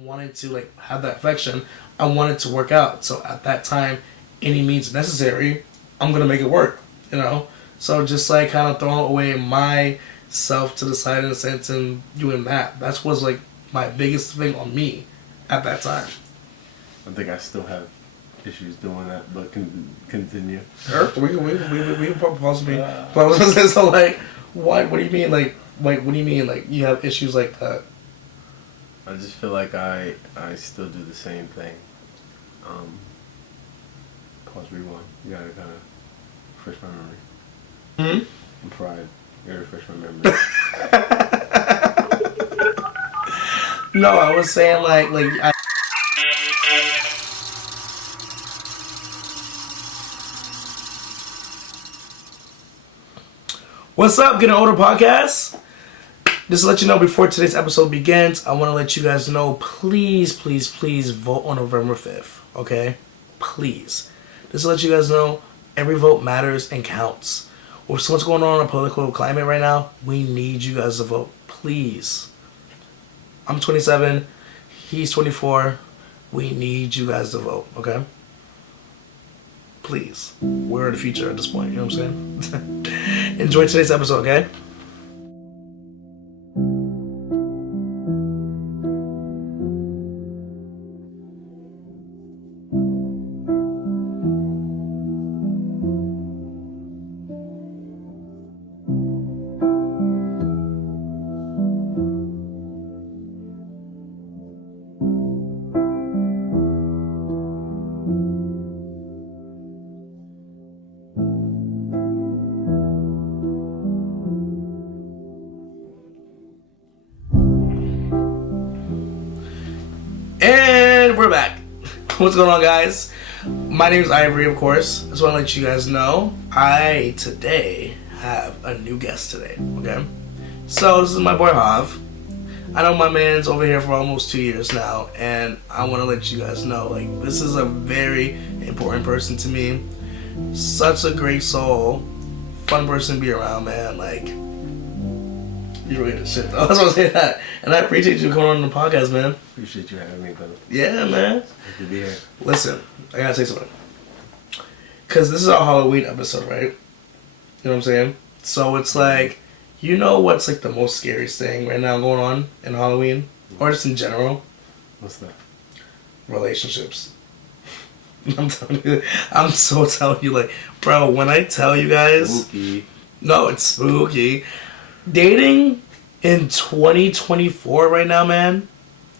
wanted to like have that affection. I wanted to work out. So at that time, any means necessary, I'm gonna make it work. You know. So just like kind of throwing away myself to the side in a sense and doing that. That was like my biggest thing on me at that time. I think I still have issues doing that, but continue. Sure. We can possibly. But I was gonna say, so like, what do you mean like what do you mean like you have issues like that? I just feel like I still do the same thing. Pause rewind. You gotta kind of refresh my memory. I'm fried. You gotta refresh my memory. No, I was saying like What's up, Getting Older Podcast? Just to let you know before today's episode begins, I want to let you guys know, please vote on November 5th, okay? Please. Just to let you guys know, every vote matters and counts. With so much going on in the political climate right now, we need you guys to vote. Please. I'm 27. He's 24. We need you guys to vote, okay? Please. We're the future at this point, you know what I'm saying? Enjoy today's episode, okay? And we're back. What's going on, guys? My name is Ivory, of course. I just want to let you guys know I today have a new guest today, okay? So this is my boy Jav. I know my man's over here for almost 2 years now, and I want to let you guys know, like, this is a very important person to me. Such a great soul. Fun person to be around, man. Like, you're really the shit, though. I was gonna say that. And I appreciate you coming on the podcast, man. Appreciate you having me, brother. Yeah, man. Good to be here. Listen, I gotta say something. Because this is our Halloween episode, right? You know what I'm saying? So it's like, you know what's like the most scariest thing right now going on in Halloween? Or just in general? What's that? Relationships. I'm telling you. I'm so telling you, like, bro, when I tell you guys... Spooky. No, it's spooky. Dating in 2024 right now, man,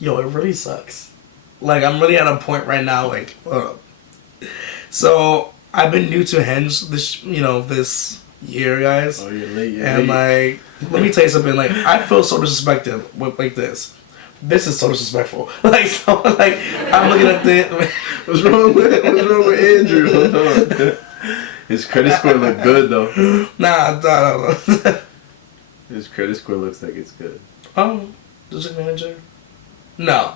yo, it really sucks. Like, I'm really at a point right now, like, so I've been new to Hinge this year, guys. Oh, you're late. And like, let me tell you something. Like, I feel so disrespected with like this. This is so disrespectful. Like, so like, I'm looking at the. What's wrong with Andrew? His credit score look good though. Nah. His credit score looks like it's good. Oh, district manager? No.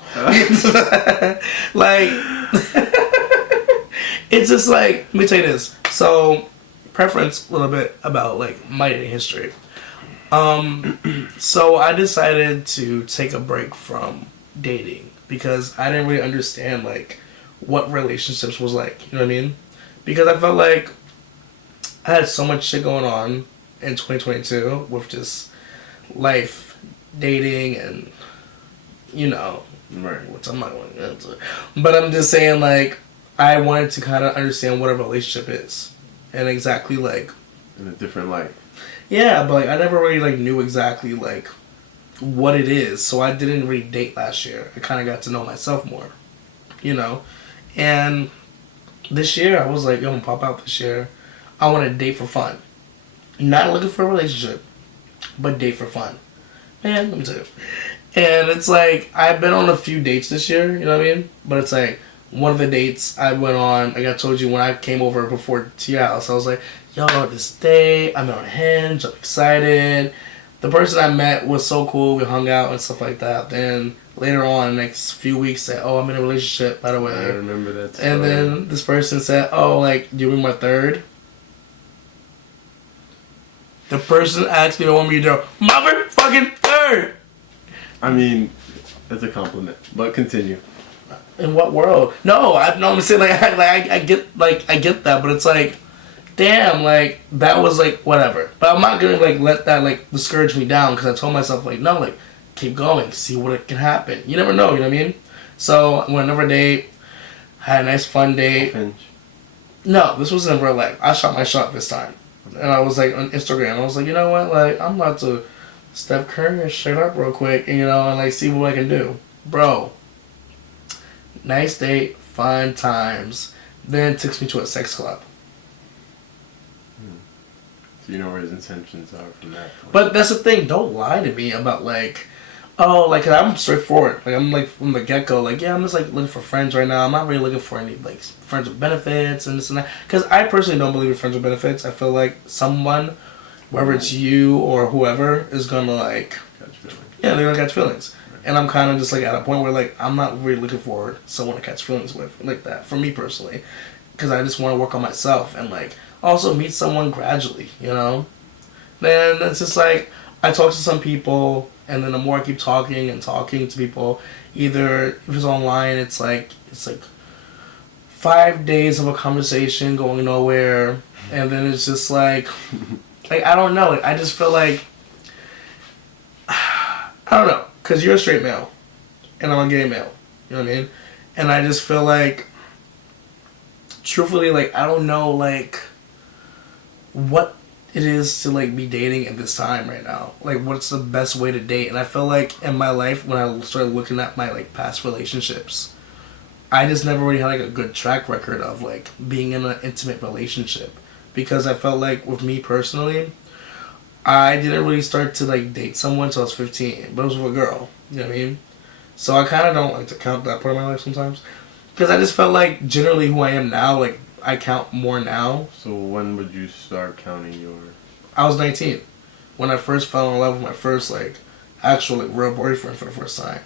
Like, it's just like, let me tell you this. So, preference a little bit about like my dating history. So I decided to take a break from dating because I didn't really understand like what relationships was like. You know what I mean? Because I felt like I had so much shit going on in 2022 with just life, dating, and Right. which I'm not going to get into. But I'm just saying, like, I wanted to kind of understand what a relationship is and exactly like In a different light. Yeah, but like, I never really like knew exactly like what it is. So I didn't really date last year. I kind of got to know myself more, And this year I was like, yo, I'm gonna pop out this year. I want to date for fun. Not looking for a relationship, but date for fun. Man, let me tell you. And it's like, I've been on a few dates this year, you know what I mean? But it's like, one of the dates I went on, like I told you when I came over before to your house, I was like, yo, this date, I'm on Hinge, I'm excited. The person I met was so cool, we hung out and stuff like that. Then later on, the next few weeks, said, oh, I'm in a relationship, by the way. I remember that story. And then this person said, oh, like, you be my third? The person asked me if I want me to do motherfucking third. I mean, That's a compliment. But continue. In what world? No, I'm saying I get that, but it's like, damn, like that was like whatever. But I'm not gonna like let that like discourage me down because I told myself like no, like keep going, see what it can happen. You never know, you know what I mean? So went another date, had a nice fun date. Finch. No, this was in real life. I shot my shot this time, and I was like on Instagram. I was like, you know what, like I'm about to Steph Curry and shut up real quick, and, you know, and like see what I can do, bro. Nice date, fun times. Then takes me to a sex club. So you know where his intentions are from that point. But that's the thing. Don't lie to me about like, oh, like 'cause I'm straightforward. Like I'm like from the get go. Like yeah, I'm just like looking for friends right now. I'm not really looking for any like friends with benefits and this and that. Because I personally don't believe in friends with benefits. I feel like someone, whether it's you or whoever, is gonna like, Catch feelings. yeah, they're gonna catch feelings. And I'm kind of just like at a point where like I'm not really looking for someone to catch feelings with like that for me personally, because I just want to work on myself and like also meet someone gradually, you know. Then it's just like I talk to some people, and then the more I keep talking and talking to people, either if it's online, it's like 5 days of a conversation going nowhere, and then it's just like I don't know, like, I just feel like I don't know. Because you're a straight male, and I'm a gay male. You know what I mean? And I just feel like, truthfully, like, I don't know, like, what it is to, like, be dating at this time right now. Like, what's the best way to date? And I feel like in my life, when I started looking at my, like, past relationships, I just never really had, like, a good track record of, like, being in an intimate relationship. Because I felt like, with me personally, I didn't really start to like date someone until I was 15, but it was with a girl. You know what I mean? So I kind of don't like to count that part of my life sometimes, because I just felt like generally who I am now, like I count more now. So when would you start counting your? I was 19 when I first fell in love with my first like actual like real boyfriend for the first time.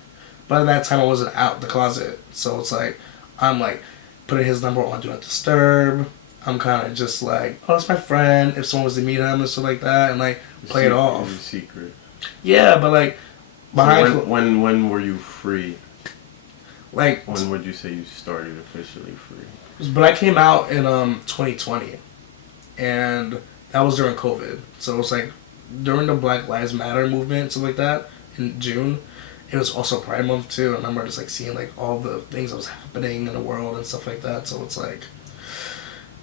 But at that time I wasn't out the closet, so it's like I'm like putting his number on Do Not Disturb. I'm kind of just like, oh, that's my friend. If someone was to meet him and stuff like that, and like play it off. Secret. Yeah, but like behind. So when were you free? Like when would you say you started officially free? But I came out in 2020, and that was during COVID. So it was like during the Black Lives Matter movement and stuff like that in June. It was also Pride Month too. I remember just like seeing like all the things that was happening in the world and stuff like that. So it's like.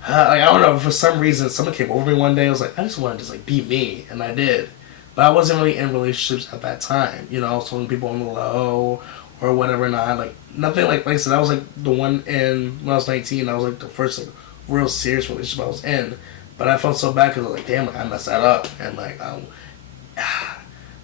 I don't know, for some reason, someone came over me one day, I was like, I just wanted to just, like, be me, and I did. But I wasn't really in relationships at that time, you know, I was talking to people on the low, or whatever, not, like, nothing, like I said, that was, like, the one when I was 19, that was, like, the first, like, real serious relationship I was in, but I felt so bad, because I was like, damn, like, I messed that up, and, like,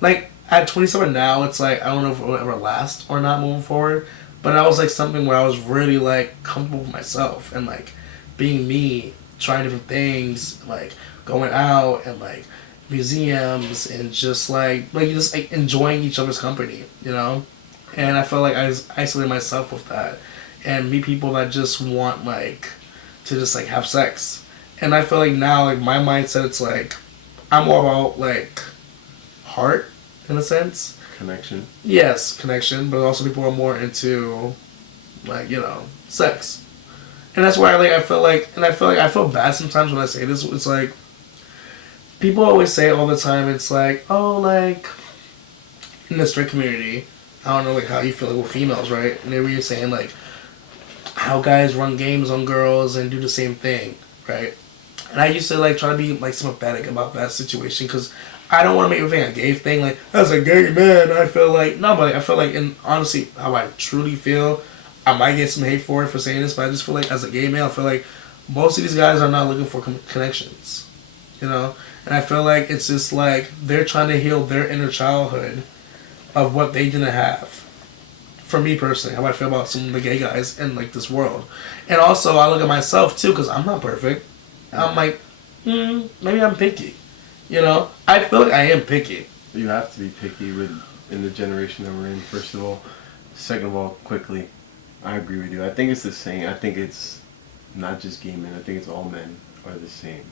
like, at 27 now, it's, like, I don't know if it will ever last or not moving forward, but that was, like, something where I was really, like, comfortable with myself, and, like, being me, trying different things, like going out and like museums and just like just like enjoying each other's company, you know. And I felt like I isolated myself with that, and meet people that just want like to just like have sex. And I feel like now like my mindset, it's like I'm more about like heart in a sense. Connection. Yes, connection, but also people are more into like, you know, sex. And that's why I feel bad sometimes when I say this. It's like people always say all the time. It's like, oh, like in the straight community, I don't know like how you feel like with females, right? And they were saying like how guys run games on girls and do the same thing, right? And I used to like try to be like sympathetic about that situation because I don't want to make everything a gay thing. Like as a gay man, I feel like no, but like, I feel like in honestly how I truly feel. I might get some hate for it for saying this, but I just feel like as a gay male, I feel like most of these guys are not looking for connections, you know? And I feel like it's just like they're trying to heal their inner childhood of what they didn't have. For me personally, how I feel about some of the gay guys in like this world. And also I look at myself too, because I'm not perfect. I'm like, maybe I'm picky, you know? I feel like I am picky. You have to be picky in the generation that we're in, first of all. Second of all, quickly. I agree with you. I think it's the same. I think it's not just gay men. I think it's all men are the same.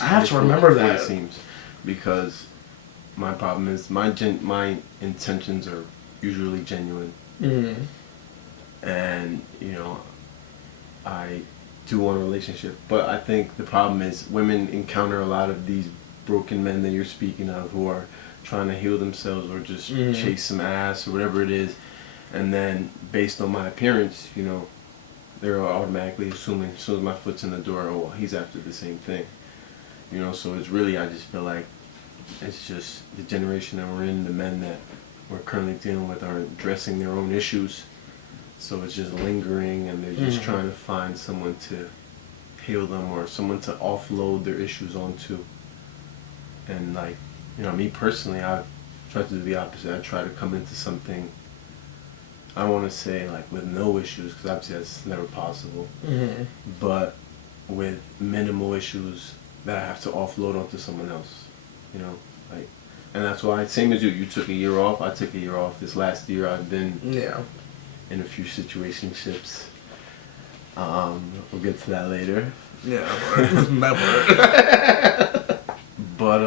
I have to remember that. It seems, because my problem is my intentions are usually genuine. Mm-hmm. And, I do want a relationship. But I think the problem is women encounter a lot of these broken men that you're speaking of who are trying to heal themselves or just chase some ass or whatever it is. And then based on my appearance, they're automatically assuming as soon as my foot's in the door, oh, well, he's after the same thing. So it's really, I just feel like it's just the generation that we're in, the men that we're currently dealing with are addressing their own issues. So it's just lingering, and they're just trying to find someone to heal them or someone to offload their issues onto. And like, me personally, I've tried to do the opposite. I try to come into something, I don't want to say like with no issues, because obviously that's never possible, but with minimal issues that I have to offload onto someone else, like, and that's why, same as you took a year off, I took a year off. This last year I've been in a few situationships. We'll get to that later. Yeah, never. But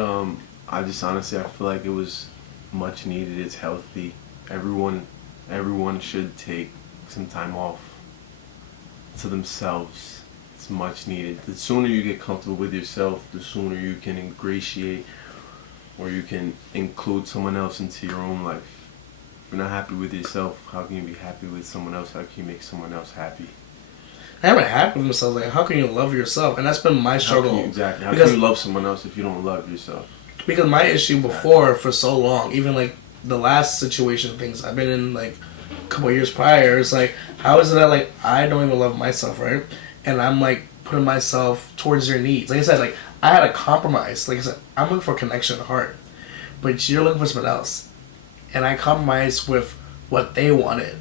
I just honestly, I feel like it was much needed. It's healthy. Everyone should take some time off to themselves. It's much needed. The sooner you get comfortable with yourself, the sooner you can ingratiate or you can include someone else into your own life. If you're not happy with yourself, how can you be happy with someone else? How can you make someone else happy? I'm not happy with myself. Like, how can you love yourself? And that's been my struggle. Exactly. How can you love someone else if you don't love yourself? Because my issue before, for so long, even like the last situation things I've been in, like a couple of years prior, it's like, how is it that like I don't even love myself, right? And I'm like putting myself towards your needs. Like I said, like I had a compromise. Like I said, I'm looking for connection at heart, but you're looking for something else, and I compromised with what they wanted,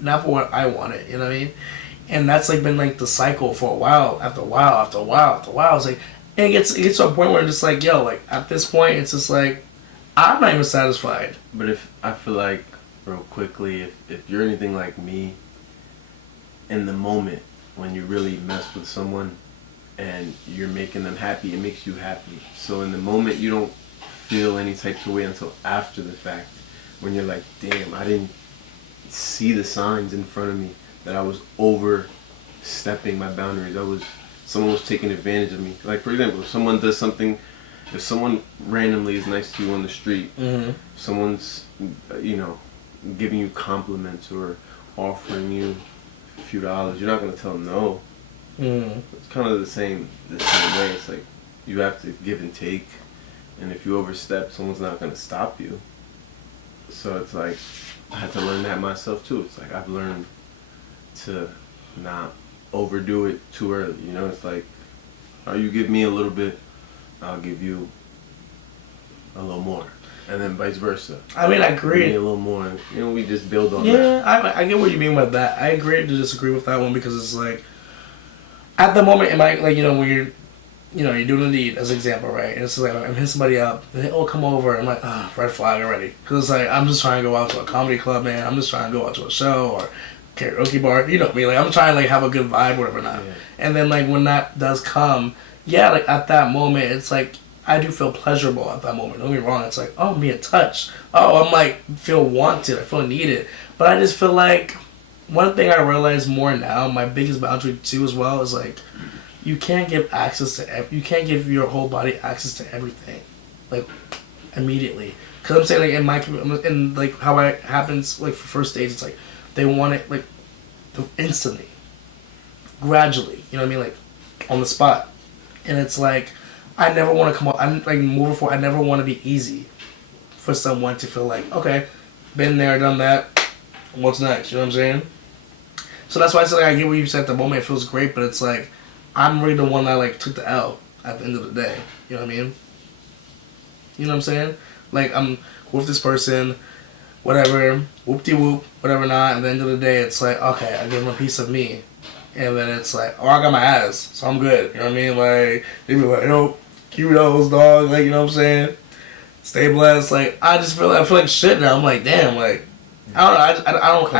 not for what I wanted. You know what I mean? And that's like been like the cycle for a while, after a while, after a while, after a while. It's like, and it gets to a point where I'm just like, yo, like at this point, it's just like, I'm not even satisfied. But if I feel like, real quickly, if you're anything like me, in the moment when you really mess with someone and you're making them happy, it makes you happy. So in the moment, you don't feel any type of way until after the fact, when you're like, damn, I didn't see the signs in front of me that I was overstepping my boundaries. Someone was taking advantage of me. Like, for example, if someone does something, if someone randomly is nice to you on the street, someone's, giving you compliments or offering you a few dollars, you're not going to tell them no. It's kind of the same way. It's like, you have to give and take, and if you overstep, someone's not going to stop you. So it's like, I had to learn that myself too. It's like, I've learned to not overdo it too early. It's like, you give me a little bit, I'll give you a little more, and then vice versa. I mean, I agree. Give me a little more, and we just build on that. Yeah, I get what you mean by that. I agree to disagree with that one, because it's like, at the moment, am I like, when you're doing a deed as an example, right? And it's like, I'm hitting somebody up, and they all come over, and I'm like, red flag already. Because it's like, I'm just trying to go out to a comedy club, man. I'm just trying to go out to a show or karaoke bar, you know me, like I'm trying to like have a good vibe, whatever not. Yeah. And then like when that does come, like at that moment, it's like I do feel pleasurable at that moment. Don't get me wrong, it's like, oh, I'm being touched. Oh, I'm like feel wanted, I feel needed. But I just feel like one thing I realize more now, my biggest boundary too as well, is like you can't give you can't give your whole body access to everything, like immediately. Cause I'm saying like in like how it happens like for first dates, it's like they want it like instantly, gradually. You know what I mean? Like on the spot, and it's like I never want to come up. I'm like moving forward. I never want to be easy for someone to feel like, okay, been there, done that. What's next? You know what I'm saying? So that's why I say like, I get what you said at the moment. It feels great, but it's like I'm really the one that like took the L at the end of the day. You know what I mean? You know what I'm saying? Like I'm with this person, whatever, whoop-de-whoop, whatever not, and at the end of the day, it's like, okay, I give them a piece of me. And then it's like, oh, I got my ass, so I'm good. You know what I mean? Like, they be like, yo, kudos, dog, like, you know what I'm saying? Stay blessed. Like, I feel like shit now. I'm like, damn, like, I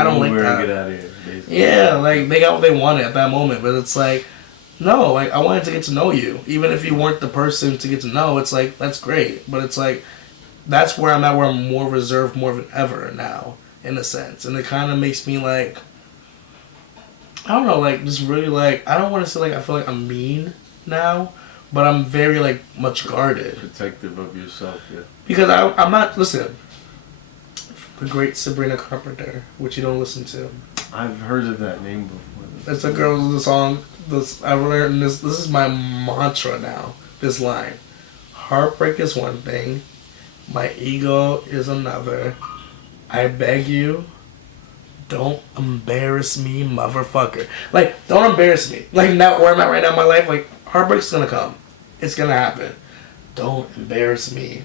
don't like that. Get out of here, basically. Yeah, like, they got what they wanted at that moment, but it's like, no, like, I wanted to get to know you. Even if you weren't the person to get to know, it's like, that's great. But it's like, that's where I'm at, where I'm more reserved more than ever now. in a sense, and it kind of makes me like, I don't know, like just really like, I don't want to say like I feel like I'm mean now, but I'm very like much guarded, protective of yourself. Yeah. because I'm not, listen. The great Sabrina Carpenter, which you don't listen to. I've heard of that name before. It's a girl. The song. This I learned this. This is my mantra now. This line: heartbreak is one thing, my ego is another. I beg you, don't embarrass me, motherfucker. Like, don't embarrass me. Like, now where I'm at right now in my life, like, heartbreak's gonna come. It's gonna happen. Don't embarrass me.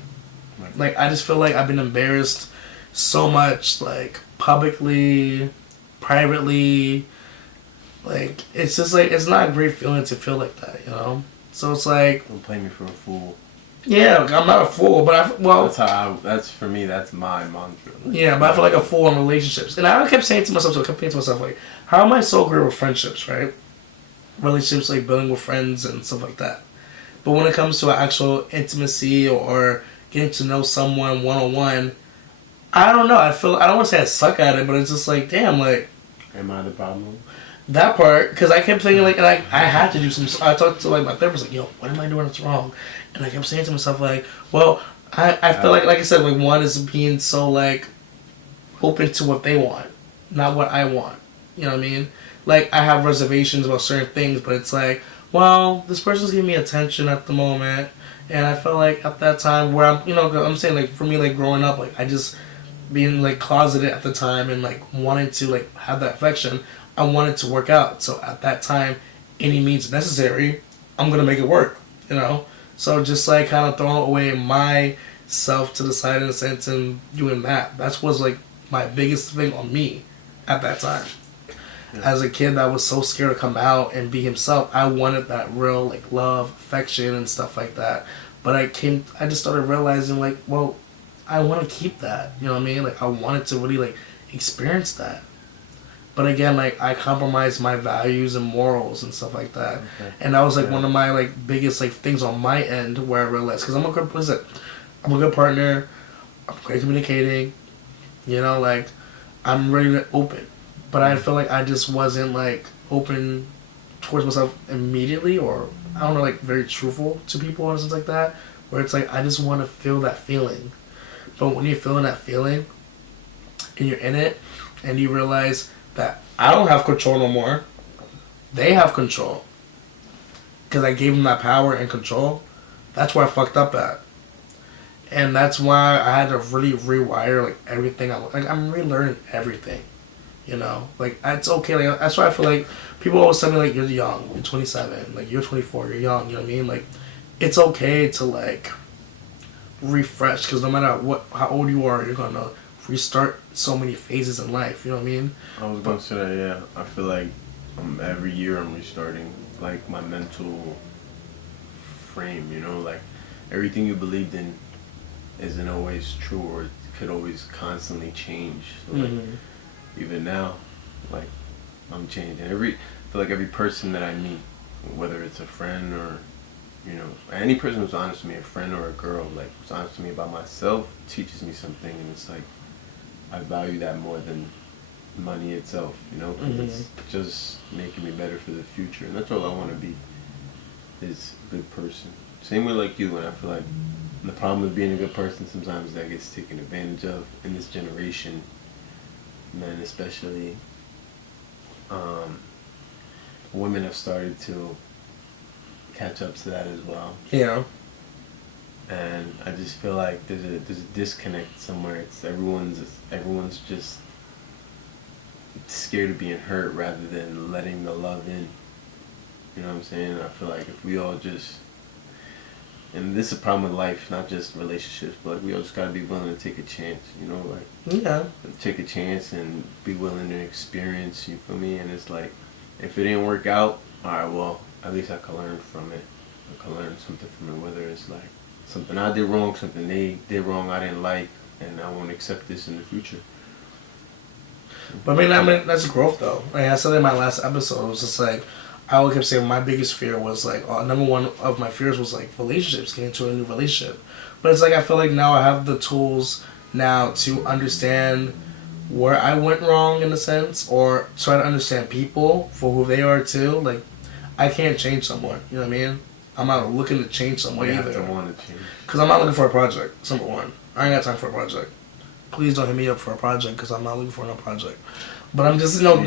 Right. Like, I just feel like I've been embarrassed so much, like, publicly, privately. Like, it's just like, it's not a great feeling to feel like that, you know? So it's like, Don't play me for a fool. yeah, I'm not a fool, but That's for me, that's my mantra. yeah, but I feel like a fool in relationships. And I kept saying to myself, like, how am I so great with friendships, right? Relationships, like building with friends and stuff like that. But when it comes to actual intimacy or getting to know someone one-on-one, I don't know. I don't want to say I suck at it, but it's just like, damn, like, am I the problem? That part, because I kept thinking, like, and I had to do some, I talked to, like, my therapist, like, yo, what am I doing that's wrong? And I kept saying to myself, like, well, I feel like I said, like, one is being so, like, open to what they want, not what I want. You know what I mean? Like, I have reservations about certain things, but it's like, well, this person's giving me attention at the moment, and I felt like at that time where I'm, you know, I'm saying, like, for me, like, growing up, like, I just being, like, closeted at the time and, like, wanting to, like, have that affection, I wanted to work out. So at that time, any means necessary, I'm going to make it work, you know? So just, like, kind of throwing away myself to the side in a sense and doing that. That was, like, my biggest thing on me at that time. Yeah. As a kid that was so scared to come out and be himself, I wanted that real, like, love, affection, and stuff like that. But I just started realizing, like, well, I want to keep that, you know what I mean? Like, I wanted to really, like, experience that. But again, like, I compromised my values and morals and stuff like that. Okay. And that was, like, one of my, like, biggest, like, things on my end where I realized, because I'm a good partner, I'm great communicating, you know, like, I'm ready to open. But I feel like I just wasn't, like, open towards myself immediately, or, I don't know, like, very truthful to people and stuff like that, where it's like, I just want to feel that feeling. But when you're feeling that feeling, and you're in it, and you realize that I don't have control no more, they have control, because I gave them that power and control, that's where I fucked up at. And that's why I had to really rewire, like, everything. I'm relearning everything, you know? Like, it's okay. Like, that's why I feel like people always tell me, like, you're young, you're 27, like, you're 24, you're young, you know what I mean? Like, it's okay to, like, refresh, because no matter how old you are, you're gonna restart so many phases in life, you know what I mean? I was gonna say that, yeah. I feel like every year I'm restarting, like, my mental frame, you know? Like, everything you believed in isn't always true, or it could always constantly change. So, like, even now, like, I'm changing. I feel like every person that I meet, whether it's a friend or, you know, any person who's honest with me, a friend or a girl, like, who's honest with me about myself, teaches me something, and it's like, I value that more than money itself, you know? It's just making me better for the future, and that's all I want to be, is a good person. Same way like you, and I feel like the problem with being a good person sometimes that gets taken advantage of in this generation, men especially. Women have started to catch up to that as well. Yeah. And I just feel like there's a disconnect somewhere. It's everyone's just scared of being hurt rather than letting the love in. You know what I'm saying? I feel like if we all just, and this is a problem with life, not just relationships, but we all just gotta be willing to take a chance. You know, like, yeah, take a chance and be willing to experience. You feel me? And it's like, if it didn't work out, all right, well, at least I can learn from it. I can learn something from it, whether it's like something I did wrong, something they did wrong I didn't like, and I won't accept this in the future. But I mean that's growth though. Like I said in my last episode, it was just like, I always kept saying my biggest fear was like, number one of my fears was like relationships, getting into a new relationship. But it's like, I feel like now I have the tools now to understand where I went wrong in a sense, or try to understand people for who they are too. Like, I can't change someone. You know what I mean? I'm not looking to change someone You either. have to want to change. Because I'm not looking for a project. That's number one. I ain't got time for a project. Please don't hit me up for a project because I'm not looking for no project. But I'm just I'm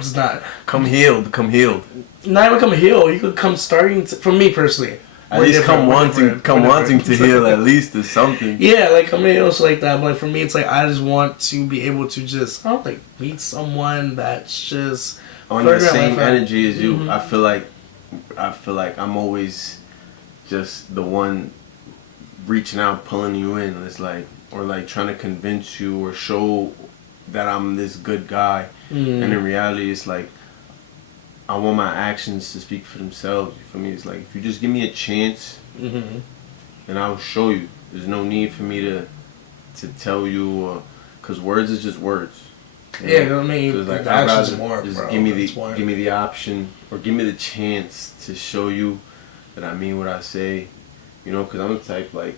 just not. Come healed. Come healed. Not even come heal. You could come starting to, for me personally. At least come wanting to heal. At least is something. Yeah, like coming else like that. But like for me, it's like I just want to be able to just meet someone that's just on the same energy as you. Mm-hmm. I feel like I'm always just the one reaching out, pulling you in. It's like, or like trying to convince you or show that I'm this good guy. Mm. And in reality, it's like I want my actions to speak for themselves. For me, it's like if you just give me a chance, mm-hmm. then I'll show you. There's no need for me to tell you, because words is just words. Yeah, you know what I mean. Like, the actions more, just bro. give me the option, or give me the chance to show you that I mean what I say. You know, because I'm the type like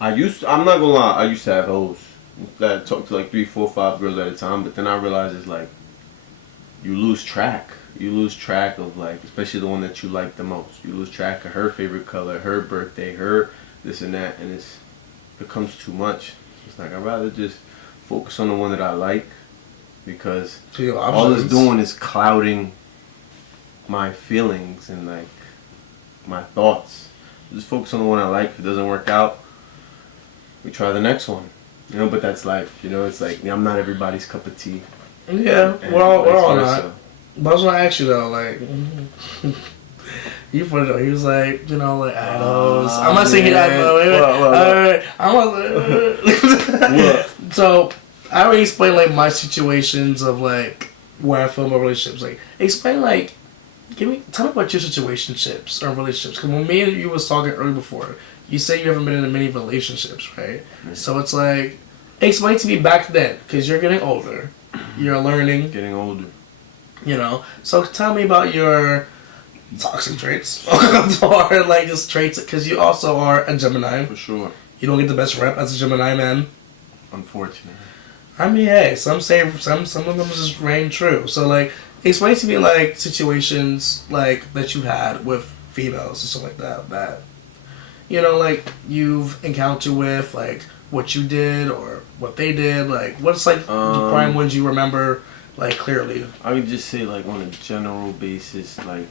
I'm not gonna lie. I used to have hoes that talk to like 3, 4, 5 girls at a time, but then I realized it's like you lose track. You lose track of like, especially the one that you like the most. You lose track of her favorite color, her birthday, her this and that, and it becomes too much. It's like I'd rather just focus on the one that I like, because all it's doing is clouding my feelings and like my thoughts. Just focus on the one I like. If it doesn't work out, we try the next one. You know, but that's life. You know, it's like I'm not everybody's cup of tea. Yeah, we're all not. But I was gonna ask you though, like, you put it. He was like, you know, like idols. I'm not saying that. So I already explained like my situations of like where I feel my relationships. Like, explain like, tell me about your situationships or relationships. Because when me and you was talking earlier before, you say you haven't been in many relationships, right? Mm-hmm. So it's like, explain to me back then, because you're getting older, you're learning, getting older. You know, so tell me about your toxic traits, or like just traits, because you also are a Gemini. For sure. You don't get the best rep as a Gemini man. Unfortunately. I mean, hey, some say some of them just reign true. So like, explain to me like situations like that you've had with females and stuff like that. That you know, like you've encountered with, like what you did or what they did. Like, what's like the prime ones you remember? Like, clearly. I would just say, like, on a general basis, like,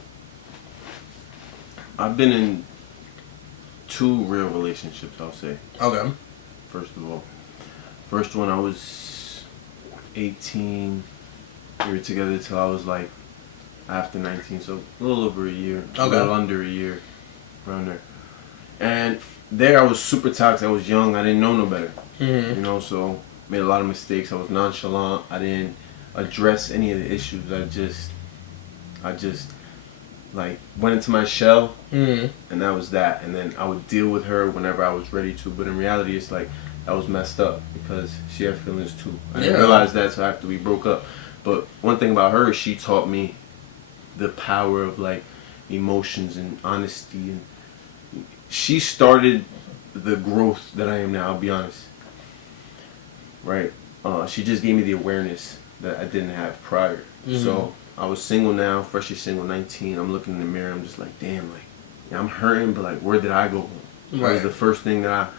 I've been in 2 real relationships, I'll say. Okay. First of all. First one, I was 18. We were together till I was, like, after 19, so a little over a year. Okay. A little under a year. Around there. And there, I was super toxic. I was young. I didn't know no better. Mm-hmm. You know, so made a lot of mistakes. I was nonchalant. I didn't address any of the issues. I just like went into my shell, mm-hmm. and that was that. And then I would deal with her whenever I was ready to. But in reality, it's like that was messed up because she had feelings too. I didn't realize that till after we broke up. But one thing about her, she taught me the power of like emotions and honesty, and she started the growth that I am now. I'll be honest. Right? She just gave me the awareness that I didn't have prior. Mm-hmm. So I was single now, freshly single, 19. I'm looking in the mirror. I'm just like, damn, like, yeah, I'm hurting, but like, where did I go wrong? Right. That was the first thing that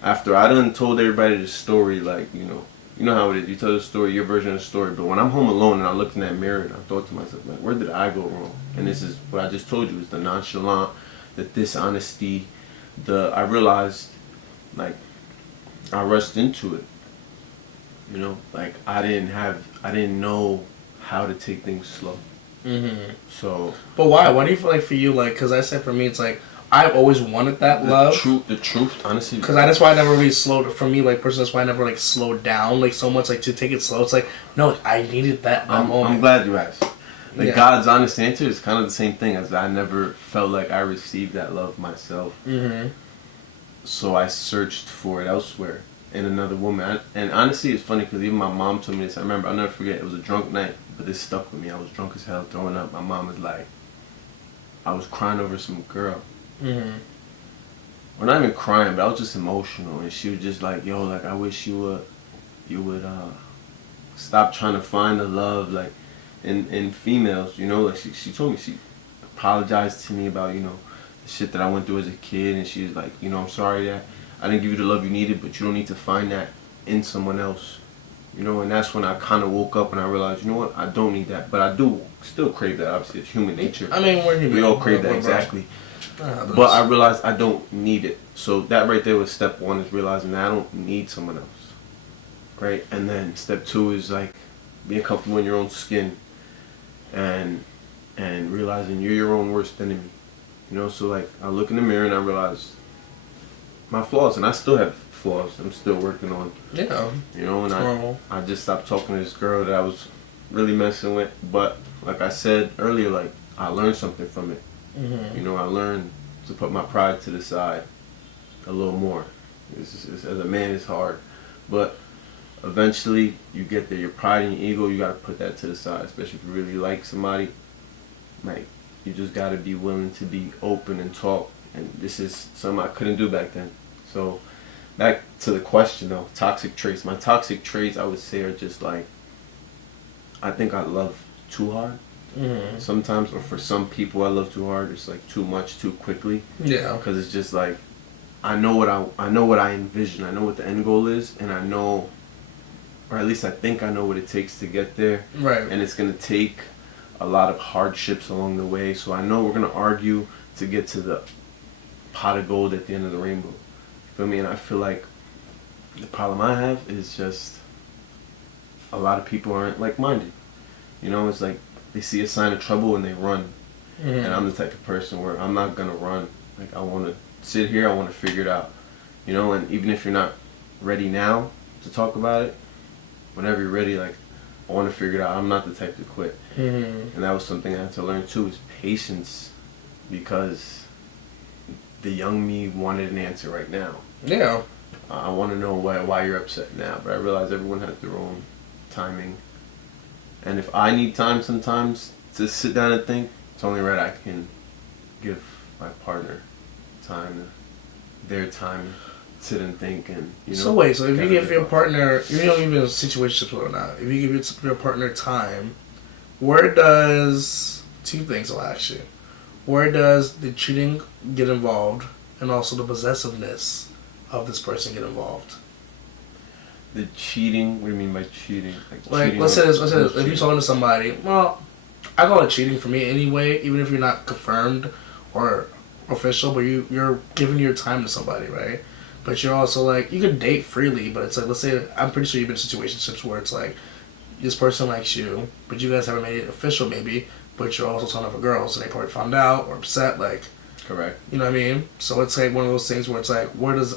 after I done told everybody the story, like, you know how it is. You tell the story, your version of the story. But when I'm home alone and I looked in that mirror and I thought to myself, like, where did I go wrong? And this is what I just told you, is the nonchalant, the dishonesty, I realized, like, I rushed into it. You know, like I didn't know how to take things slow. Mm-hmm. So. But why? Why do you feel like for you, like, because I said for me, it's like I've always wanted that love. The truth, honestly. Because that's why I never really slowed. For me, like, personally, that's why I never like slowed down like so much, like to take it slow. It's like no, like, I needed that moment. I'm glad you asked. Like God's honest answer is kind of the same thing, as I never felt like I received that love myself. Mm-hmm. So I searched for it elsewhere. And another woman. And honestly, it's funny because even my mom told me this. I remember, I'll never forget, it was a drunk night, but this stuck with me. I was drunk as hell, throwing up. My mom was like, I was crying over some girl. Mm-hmm. Well, not even crying, but I was just emotional. And she was just like, yo, like, I wish you would you would stop trying to find the love like in females. You know, like she told me, she apologized to me about, you know, the shit that I went through as a kid, and she was like, you know, I'm sorry that I didn't give you the love you needed, but you don't need to find that in someone else. You know, and that's when I kind of woke up and I realized, you know what, I don't need that, but I do still crave that. Obviously, it's human nature. I mean, we all crave that, exactly. But I realized I don't need it. So that right there was step one, is realizing that I don't need someone else. Right? And then step two is like being comfortable in your own skin and realizing you're your own worst enemy. You know, so like I look in the mirror and I realize my flaws, and I still have flaws I'm still working on. Yeah. You know, and I just stopped talking to this girl that I was really messing with. But like I said earlier, like I learned something from it. Mm-hmm. You know, I learned to put my pride to the side a little more. As a man, it's hard, but eventually you get there. Your pride and your ego, you gotta put that to the side. Especially if you really like somebody, like you just gotta be willing to be open and talk. And this is something I couldn't do back then. So back to the question though, toxic traits. My toxic traits, I would say, are just like, I think I love too hard. Mm-hmm. Sometimes, or for some people, I love too hard. It's like too much, too quickly. Yeah. Because it's just like, I know what I envision. I know what the end goal is, and I know, or at least I think I know what it takes to get there. Right. And it's gonna take a lot of hardships along the way. So I know we're gonna argue to get to the pot of gold at the end of the rainbow. You feel me? And I feel like the problem I have is just a lot of people aren't like-minded. You know, it's like they see a sign of trouble and they run. Mm-hmm. And I'm the type of person where I'm not gonna run. Like I want to sit here, I want to figure it out. You know, and even if you're not ready now to talk about it, whenever you're ready, like I want to figure it out. I'm not the type to quit. Mm-hmm. And that was something I had to learn too, is patience, because the young me wanted an answer right now. Yeah. I want to know why you're upset now, but I realize everyone has their own timing. And if I need time sometimes to sit down and think, it's only right I can give my partner time, their time, sit and think, and you know. So wait, so if you give your partner, you don't even in a situation or not, if you give your partner time, where does, two things I'll ask you, where does the cheating get involved, and also the possessiveness of this person get involved? The cheating? What do you mean by cheating? Like cheating let's say this, if you're talking to somebody, well, I call it cheating for me anyway, even if you're not confirmed or official, but you're giving your time to somebody, right? But you're also like, you can date freely, but it's like, let's say, I'm pretty sure you've been in situationships where it's like, this person likes you, but you guys haven't made it official maybe, but you're also talking to other girls, and they probably found out or upset, like. Correct. You know what I mean? So it's like one of those things where it's like,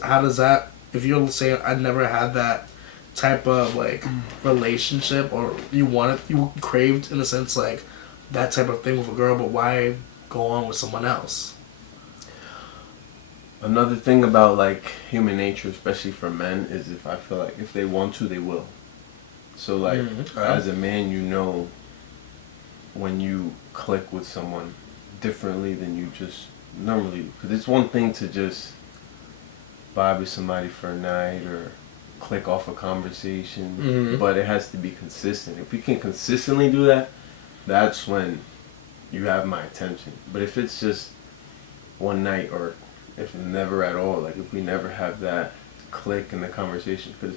how does that, if you're saying, I never had that type of like relationship, or you craved in a sense like that type of thing with a girl, but why go on with someone else? Another thing about like human nature, especially for men, is if I feel like if they want to, they will. So like as a man, you know when you click with someone differently than you just normally, because it's one thing to just vibe with somebody for a night or click off a conversation, but it has to be consistent. If we can consistently do that, that's when you have my attention. But if it's just one night, or if never at all, like if we never have that click in the conversation, because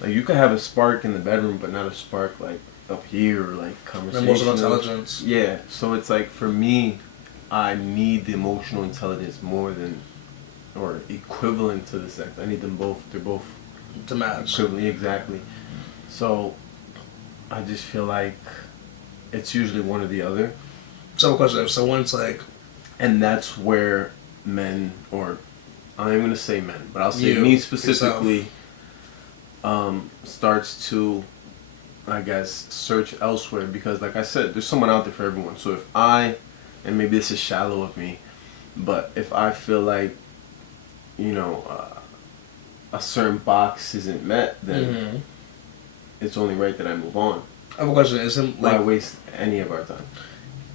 like you could have a spark in the bedroom, but not a spark like up here, or like conversation. Emotional intelligence. Yeah, so it's like for me, I need the emotional intelligence more than, or equivalent to the sex. I need them both. They're both to match. Equivalent, exactly. So I just feel like it's usually one or the other. So question, so one's like, and that's where men, or I'm not even gonna say men, but I'll say me specifically, starts to, I guess, search elsewhere, because like I said, there's someone out there for everyone. So if and maybe this is shallow of me, but if I feel like, you know, a certain box isn't met, then it's only right that I move on. I have a question. Isn't like, why waste any of our time?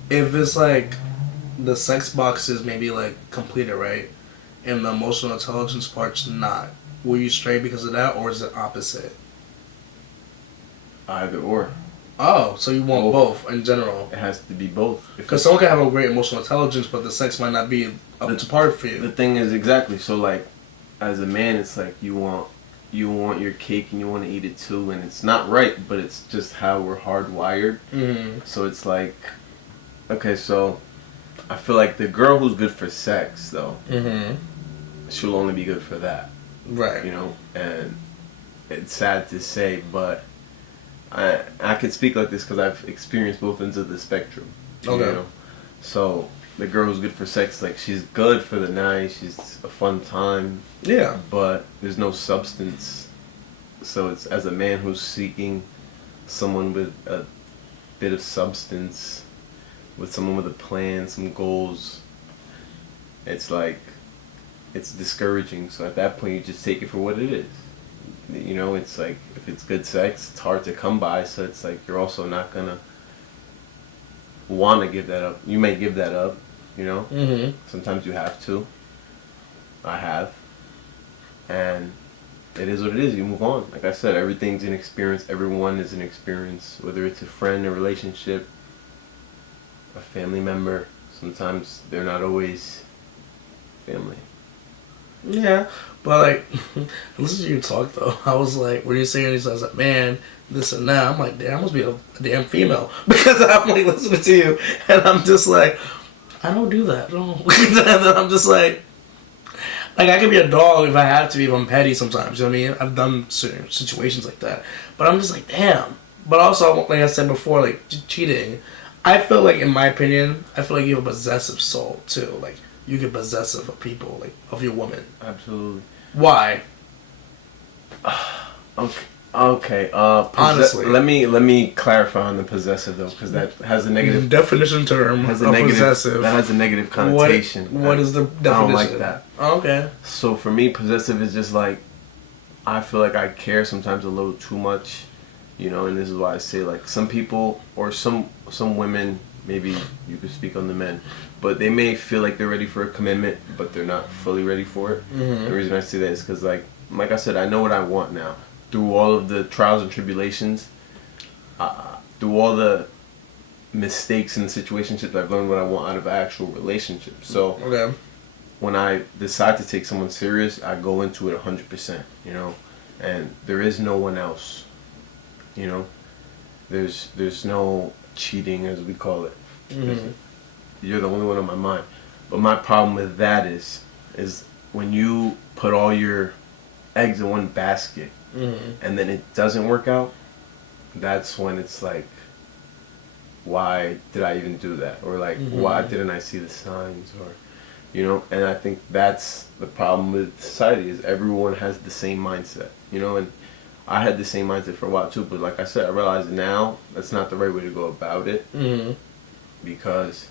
If it's like the sex box is maybe like completed, right, and the emotional intelligence part's not, will you stray because of that, or is it opposite? Either or. Oh, so you want both in general? It has to be both. Because someone can have a great emotional intelligence, but the sex might not be up to par for you. The thing is exactly so. Like, as a man, it's like you want your cake and you want to eat it too, and it's not right, but it's just how we're hardwired. Mm-hmm. So it's like, okay, so I feel like the girl who's good for sex, though, Mm-hmm. she'll only be good for that. Right. You know, and it's sad to say, but I could speak like this because I've experienced both ends of the spectrum. Okay. You know? So the girl who's good for sex, like she's good for the night, she's a fun time. Yeah. But there's no substance. So it's as a man who's seeking someone with a bit of substance, with someone with a plan, some goals. It's like it's discouraging. So at that point, you just take it for what it is. You know, it's like if it's good sex, it's hard to come by. So it's like you're also not gonna want to give that up. You may give that up. You know, Mm-hmm. sometimes you have to. I have, and it is what it is. You move on. Like I said, everything's an experience. Everyone is an experience. Whether it's a friend, a relationship, a family member. Sometimes they're not always family. Yeah, but like, listen to you talk though. I was like, when you're saying this, I was like, man, this and that. I'm like, damn, I must be a damn female because I'm like listening to you, and I'm just like, I don't do that. No. And then I'm just like I could be a dog if I have to be, if I'm petty sometimes. You know what I mean? I've done certain situations like that, but I'm just like, damn. But also, like I said before, like cheating. I feel like, in my opinion, I feel like you have a possessive soul too. Like you get possessive of people, like of your woman. Absolutely. Why? Okay. Honestly, let me clarify on the possessive though, because that has a negative definition term. Has a of negative possessive. That has a negative connotation. What is the definition? I don't like that. Oh, okay. So for me, possessive is just like I feel like I care sometimes a little too much, you know, and this is why I say like some people or some women, maybe you could speak on the men, but they may feel like they're ready for a commitment, but they're not fully ready for it. Mm-hmm. The reason I say that is because like I said, I know what I want now. Through all of the trials and tribulations, through all the mistakes and situationships, I've learned what I want out of an actual relationship. So okay. when I decide to take someone serious, I go into it 100%, you know, and there is no one else, you know. There's no cheating, as we call it. Mm-hmm. You're the only one on my mind. But my problem with that is when you put all your eggs in one basket, Mm-hmm. and then it doesn't work out, that's when it's like, why did I even do that? Or like, Mm-hmm. why didn't I see the signs? Or, you know, and I think that's the problem with society is everyone has the same mindset, you know, and I had the same mindset for a while too, but like I said, I realize now that's not the right way to go about it, Mm-hmm. because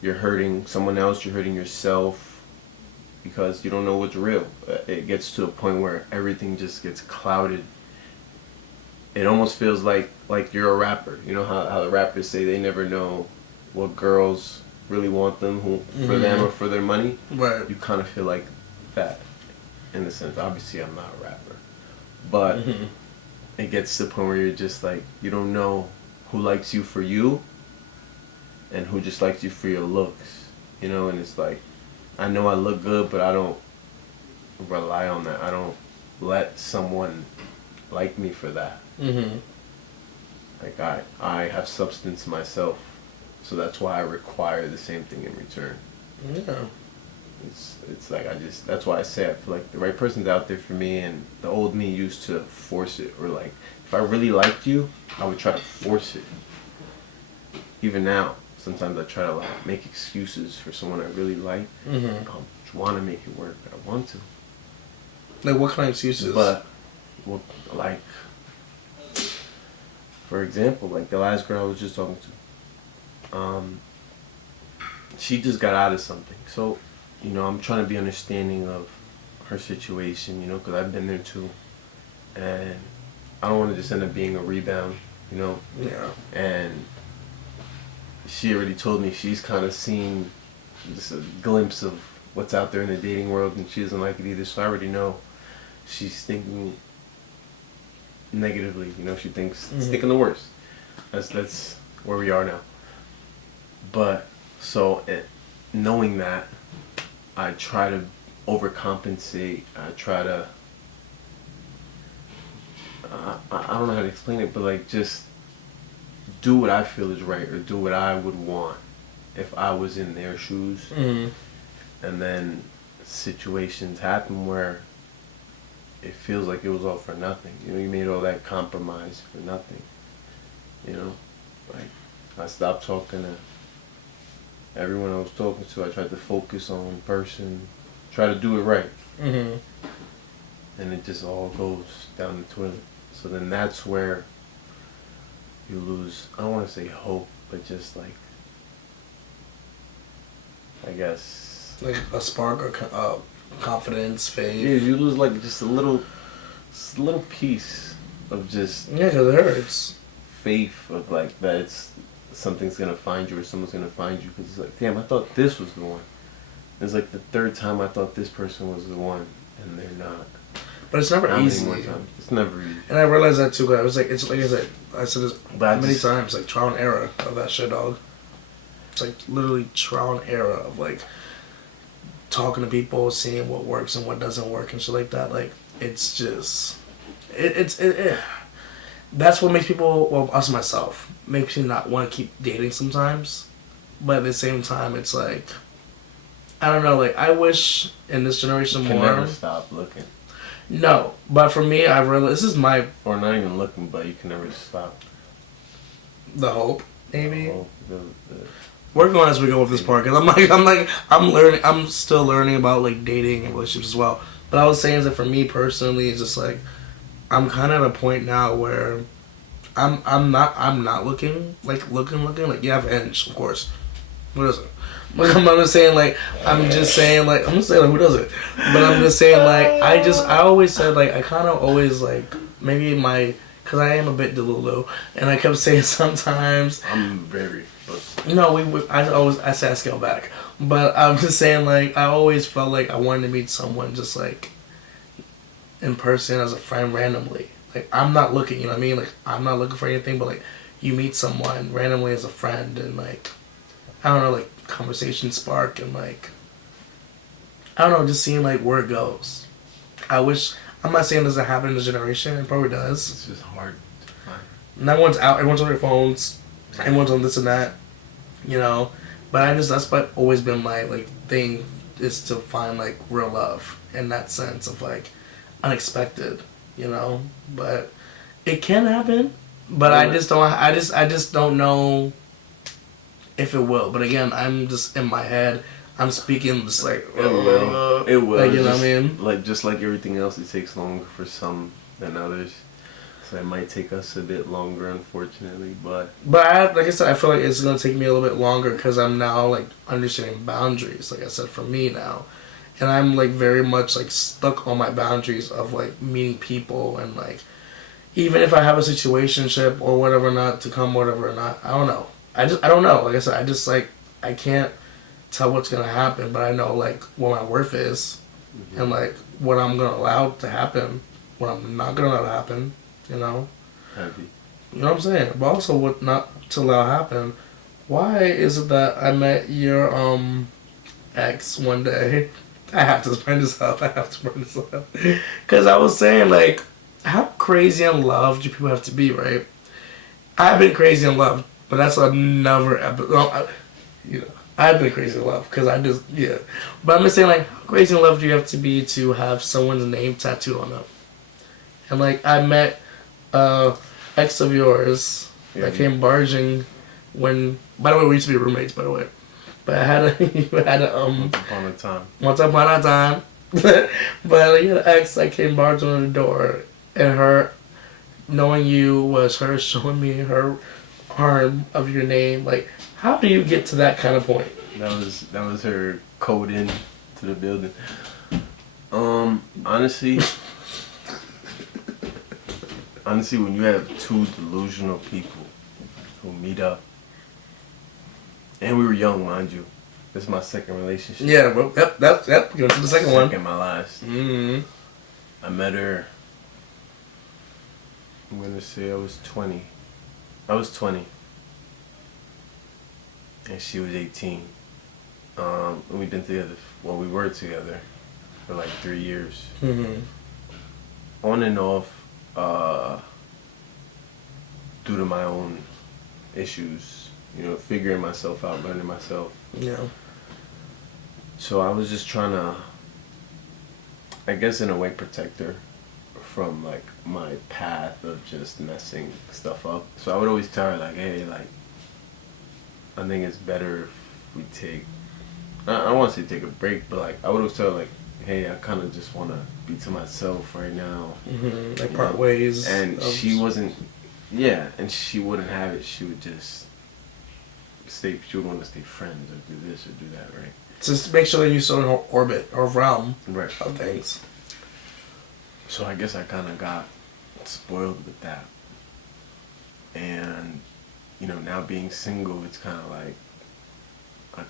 you're hurting someone else, you're hurting yourself, because you don't know what's real. It gets to a point where everything just gets clouded. It almost feels like you're a rapper. You know how the rappers say they never know what girls really want them, for them or for their money. Right. You kind of feel like that, in a sense. Obviously, I'm not a rapper, but Mm-hmm. it gets to the point where you're just like you don't know who likes you for you, and who just likes you for your looks. You know, and it's like, I know I look good, but I don't rely on that. I don't let someone like me for that. Mm-hmm. Like I have substance myself, so that's why I require the same thing in return. Yeah. It's like that's why I say I feel like the right person's out there for me, and the old me used to force it, or like if I really liked you, I would try to force it. Even now, sometimes I try to like make excuses for someone I really like. Mm-hmm. I don't want to make it work, but I want to. Like what kind of excuses? But, well, like, for example, like the last girl I was just talking to, she just got out of something. So, you know, I'm trying to be understanding of her situation, you know, because I've been there too. And I don't want to just end up being a rebound, you know. Yeah. And she already told me she's kind of seen just a glimpse of what's out there in the dating world, and she doesn't like it either. So I already know she's thinking negatively. You know, she thinks thinking the worst. That's where we are now. But so knowing that, I try to overcompensate. I try to. I don't know how to explain it, but like just do what I feel is right or do what I would want if I was in their shoes. And then situations happen where it feels like it was all for nothing. You know, you made all that compromise for nothing. You know, like I stopped talking to everyone I was talking to. I tried to focus on one person, try to do it right. And it just all goes down the toilet. So then that's where you lose, I don't want to say hope, but just like, I guess. Like a spark or confidence, faith. Yeah, you lose like just a little piece of just. Yeah, because it hurts. Faith of like that it's something's gonna find you or someone's gonna find you because it's like, damn, I thought this was the one. It's like the third time I thought this person was the one and they're not. But it's never easy. It's never easy. And I realized that too. I was like, it's like I said this many times, like trial and error of that shit, dog. It's like literally trial and error of like talking to people, seeing what works and what doesn't work and shit like that. Like it's just, it that's what makes people, well, us myself, makes me not want to keep dating sometimes. But at the same time, it's like, I don't know, like I wish in this generation more. You can never stop looking. No, but for me, I realized this is my... Or not even looking, but you can never stop. The hope, maybe? The hope, We're going as we go with this part, because I'm still learning about, like, dating and relationships as well. But I was saying is that for me personally, it's just, like, I'm kind of at a point now where I'm not looking, like, like, you have ends, of course. What is it? I'm just saying, like, who does it? But I'm just saying, like, I always said, like, I kind of always, like, maybe because I am a bit delulu, and I kept saying sometimes. I'm very, but. No, I say I scale back. But I'm just saying, like, I always felt like I wanted to meet someone just, like, in person as a friend randomly. Like, I'm not looking, you know what I mean? Like, I'm not looking for anything, but, like, you meet someone randomly as a friend, and, like, I don't know, like, conversation spark and like I don't know, just seeing like where it goes. I'm not saying it doesn't happen in this generation, it probably does. It's just hard to find. And everyone's out, everyone's on their phones, everyone's on this and that, you know. But that's what always been my like thing, is to find like real love in that sense of like unexpected, you know. But it can happen, but I just don't know if it will. But again, I'm just in my head. I'm speaking just like it will. It will. Like, you know what I mean? Like just like everything else, it takes longer for some than others. So it might take us a bit longer, unfortunately. But like I said, I feel like it's gonna take me a little bit longer because I'm now like understanding boundaries. Like I said, for me now, and I'm like very much like stuck on my boundaries of like meeting people and like even if I have a situationship or whatever not to come, whatever or not, I don't know. I don't know. Like I said, I can't tell what's going to happen, but I know, like, what my worth is and, like, what I'm going to allow to happen, what I'm not going to allow to happen, you know? Happy. You know what I'm saying? But also what not to allow happen. Why is it that I met your, ex one day? I have to bring this up. Because I was saying, like, how crazy in love do people have to be, right? I've been crazy in love. But that's another episode. I've been crazy in love because But I'm just saying, like, how crazy in love do you have to be to have someone's name tattooed on them? And like, I met ex of yours that came barging when. By the way, we used to be roommates. By the way, but I had a Once upon a time. But you had an ex that came barging on the door, and her knowing you was her showing me her arm of your name. Like, how do you get to that kind of point? That was her code in to the building. Honestly, when you have two delusional people who meet up, and we were young, mind you. This is my second relationship. Yeah, well, yep. Going to the second one. Second, my last. Mm-hmm. I met her I'm gonna say I was 20. I was 20, and she was 18. And we've been together. Well, we were together for like 3 years, on and off, due to my own issues. You know, figuring myself out, learning myself. Yeah. So I was just trying to, I guess in a way, protect her from like my path of just messing stuff up. So I would always tell her like, hey, like, I think it's better if we take, I don't want to say take a break, but like I would always tell her like, hey, I kind of just want to be to myself right now. Like part ways. And she wasn't, yeah, and she wouldn't have it. She would just stay, she would want to stay friends or do this or do that, right? Just make sure that you still in her orbit or realm Right. of things. So I guess I kind of got spoiled with that. And, you know, now being single, it's kind of like, I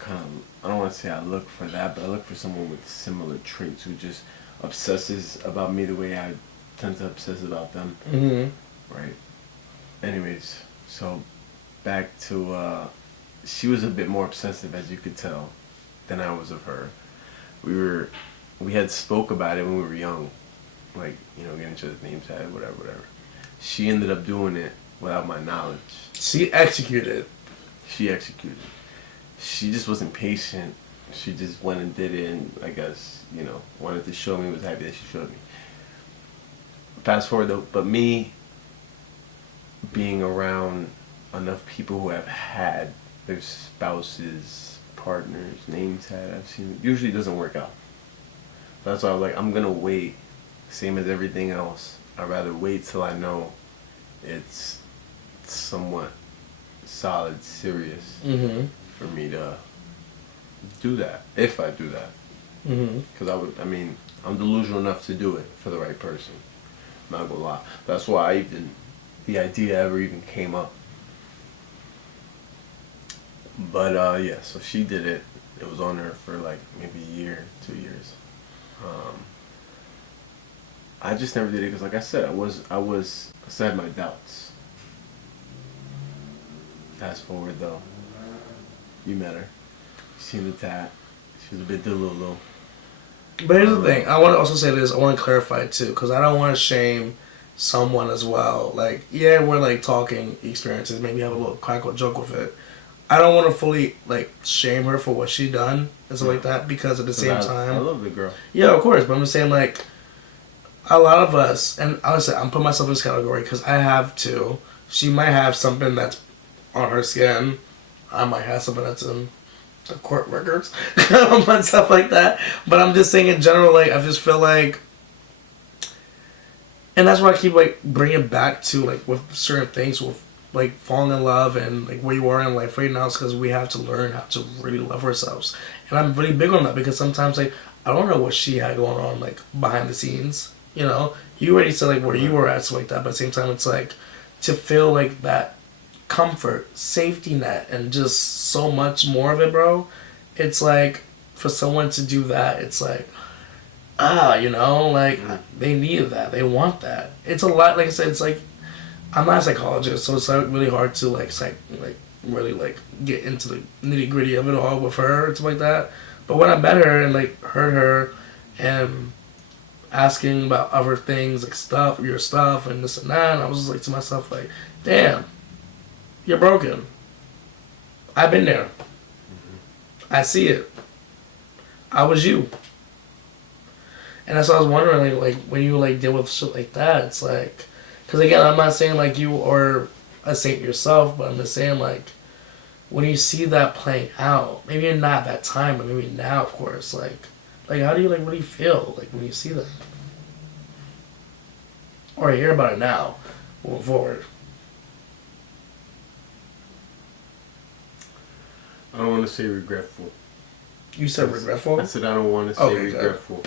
don't want to say I look for that, but I look for someone with similar traits who just obsesses about me the way I tend to obsess about them. Right. Anyways, so back to, she was a bit more obsessive, as you could tell, than I was of her. We had spoke about it when we were young, like, you know, getting each other's names tatted, whatever. She ended up doing it without my knowledge. She executed. She just wasn't patient. She just went and did it, and I guess, you know, wanted to show me, was happy that she showed me. Fast forward though, but me being around enough people who have had their spouses, partners, name tag, I've seen it usually doesn't work out. That's why I was like, I'm gonna wait. Same as everything else. I'd rather wait till I know it's somewhat solid, serious for me to do that. If I do that, because I'm delusional enough to do it for the right person. I'm not gonna lie. That's why the idea ever even came up. But yeah, so she did it. It was on her for like maybe a year, 2 years. I just never did it because, like I said, I still had my doubts. Fast forward though, you met her. You seen the tat. She was a bit delulu. But here's the thing. I want to also say this. I want to clarify too, because I don't want to shame someone as well. Like, yeah, we're like talking experiences. Maybe have a little crackle joke with it. I don't want to fully like shame her for what she done and stuff like that, because at the same time, I love the girl. Yeah, of course. But I'm just saying, like, a lot of us, and honestly, I'm putting myself in this category because I have too. She might have something that's on her skin. I might have something that's in the court records and stuff like that. But I'm just saying in general, like, I just feel like, and that's why I keep like bringing back to like with certain things, with like falling in love and like where you are in life right now, is because we have to learn how to really love ourselves. And I'm really big on that because sometimes like I don't know what she had going on like behind the scenes. You know, you already said like where you were at, stuff like that. But at the same time, it's like to feel like that comfort, safety net, and just so much more of it, bro. It's like for someone to do that, it's like, you know, like they need that, they want that. It's a lot. Like I said, it's like I'm not a psychologist, so it's like really hard to like really like get into the nitty gritty of it all with her and stuff like that. But when I met her and like heard her and asking about other things like stuff, your stuff and this and that, and I was just like to myself like, damn, you're broken. I've been there. I see it. I was you. And that's what I was wondering, like when you like deal with shit like that, it's like, because again, I'm not saying like you are a saint yourself, but I'm just saying like when you see that playing out, maybe not at that time, but maybe now, of course, like how do you like, what do you feel like when you see that? Or hear about it now, moving forward. I don't want to say regretful. You said regretful? I said I don't want to say regretful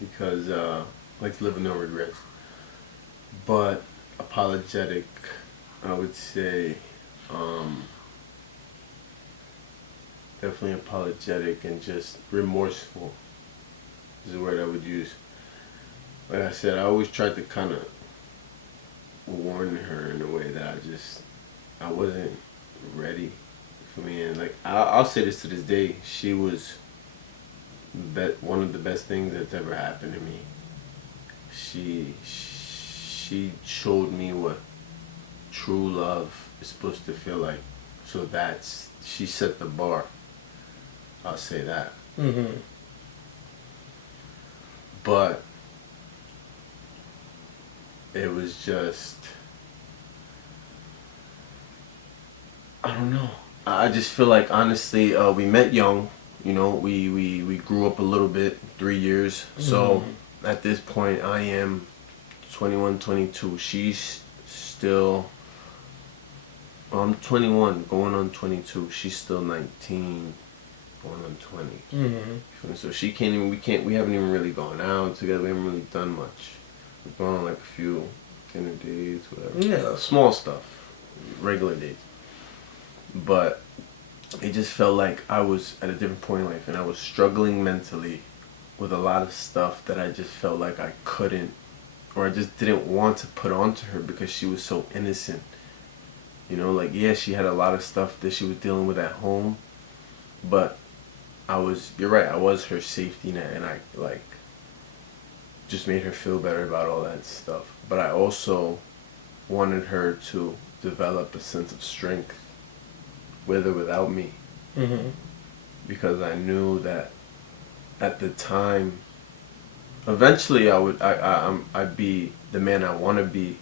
because I like to live with no regrets. But apologetic, I would say, definitely apologetic and just remorseful is the word I would use. Like I said, I always tried to kind of warn her in a way that I wasn't ready for me. And like, I'll say this to this day, she was one of the best things that's ever happened to me. She showed me what true love is supposed to feel like. So she set the bar. I'll say that. Mm-hmm. But it was just, I don't know. I just feel like, honestly, we met young. You know, we grew up a little bit, 3 years. Mm-hmm. So at this point, I am 21, 22. She's still, I'm 21, going on 22. She's still 19, going on 20. Mm-hmm. So we haven't even really gone out together. We haven't really done much. We've gone on like a few dinner dates, whatever. Yeah. Small stuff, regular dates. But it just felt like I was at a different point in life, and I was struggling mentally with a lot of stuff that I just felt like I couldn't, or I just didn't want to put onto her because she was so innocent. You know, like, yeah, she had a lot of stuff that she was dealing with at home, but you're right, I was her safety net, and I, like, just made her feel better about all that stuff. But I also wanted her to develop a sense of strength, with or without me. Mm-hmm. Because I knew that at the time, eventually I'd be the man I want to be,